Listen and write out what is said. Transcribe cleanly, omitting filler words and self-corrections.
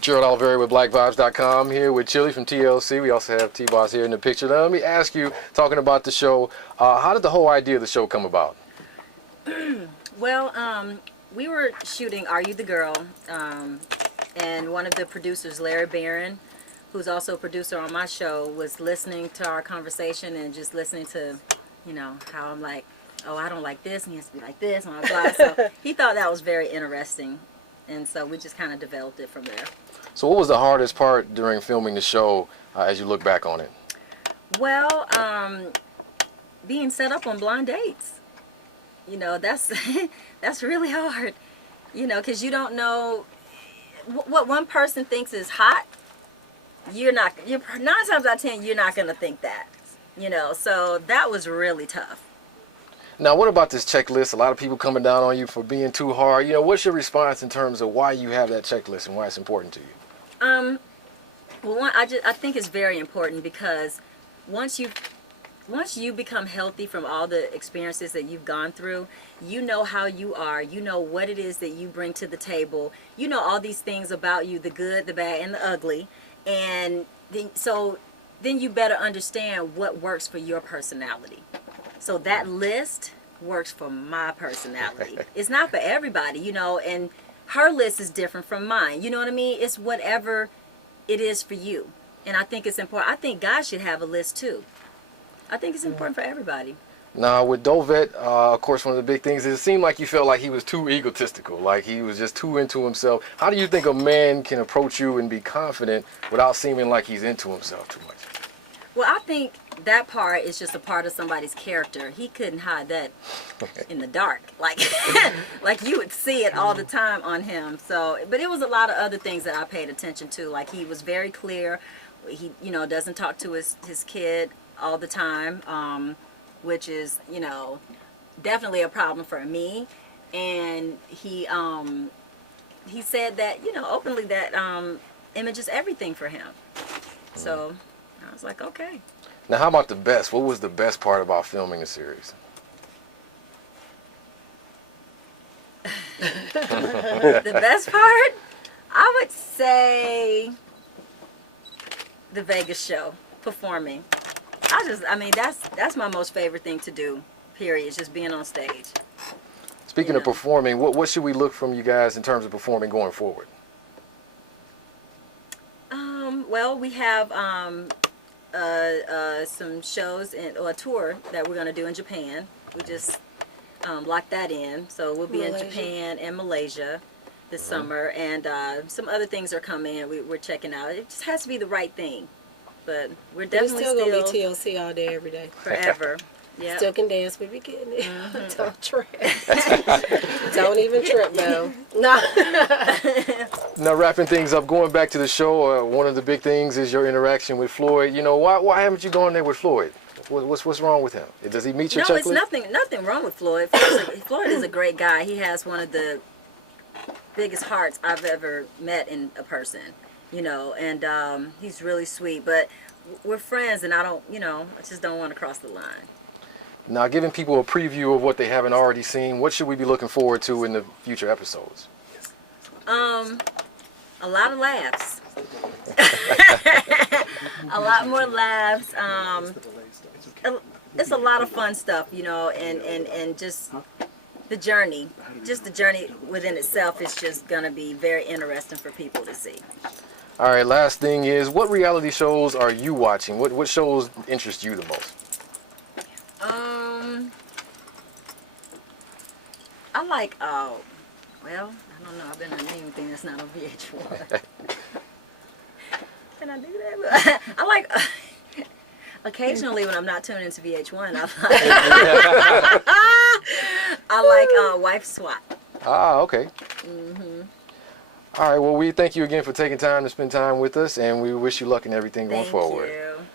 Gerald Oliveri with BlackVibes.com here with Chilli from TLC. We also have T-Boz here in the picture. Now, let me ask you, talking about the show, how did the whole idea of the show come about? Well, we were shooting Are You the Girl? And one of the producers, Larry Barron, who's also a producer on my show, was listening to our conversation and just listening to, you know, how I'm like, oh, I don't like this, and he has to be like this, and blah, blah. So he thought that was very interesting. And so we just kind of developed it from there. So what was the hardest part during filming the show as you look back on it? Well, being set up on blind dates. You know, that's that's really hard. You know, because you don't know what one person thinks is hot. You're 9 times out of 10, you're not going to think that. You know, so that was really tough. Now, what about this checklist? A lot of people coming down on you for being too hard. You know, what's your response in terms of why you have that checklist and why it's important to you? Well, I think it's very important because once you become healthy from all the experiences that you've gone through, you know how you are. You know what it is that you bring to the table. You know all these things about you, the good, the bad, and the ugly. And then you better understand what works for your personality. So that list works for my personality. It's not for everybody, you know, and her list is different from mine. You know what I mean? It's whatever it is for you. And I think it's important. I think guys should have a list too. I think it's important for everybody. Now, with Dovet, of course, one of the big things is it seemed like you felt like he was too egotistical, like he was just too into himself. How do you think a man can approach you and be confident without seeming like he's into himself too much? Well, I think that part is just a part of somebody's character. He couldn't hide that in the dark. Like, like you would see it all the time on him. So, but it was a lot of other things that I paid attention to. Like he was very clear. He, you know, doesn't talk to his kid all the time, which is, you know, definitely a problem for me. And he said that, you know, openly that image is everything for him. So I was like, okay. Now, how about the best? What was the best part about filming the series? The best part? I would say the Vegas show, performing. I mean, that's my most favorite thing to do, period, just being on stage. Speaking of performing, what should we look from you guys in terms of performing going forward? Well, we have some shows or a tour that we're going to do in Japan. We just locked that in. So we'll be in Japan and Malaysia this summer. And some other things are coming we're checking out. It just has to be the right thing. But we're definitely still going to be TLC all day, every day. Forever. Yeah. Still can dance, we be getting it. Don't trip. Don't even trip, though. No. Now, wrapping things up, going back to the show, one of the big things is your interaction with Floyd. You know, why haven't you gone there with Floyd? What's wrong with him? Does he meet your checklist? No, it's nothing wrong with Floyd. Floyd is a great guy. He has one of the biggest hearts I've ever met in a person. You know, and he's really sweet. But we're friends, and I just don't want to cross the line. Now, giving people a preview of what they haven't already seen, what should we be looking forward to in the future episodes? A lot of laughs. A lot more laughs. It's a lot of fun stuff, you know, and just the journey. Just the journey within itself is just going to be very interesting for people to see. All right, last thing is, what reality shows are you watching? What shows interest you the most? I like, well, I don't know, I've been on anything that's not on VH1. Can I do that? I like, occasionally when I'm not tuning into VH1, I like Wife Swap. Ah, okay. All right, well, we thank you again for taking time to spend time with us, and we wish you luck in everything going forward. Thank you.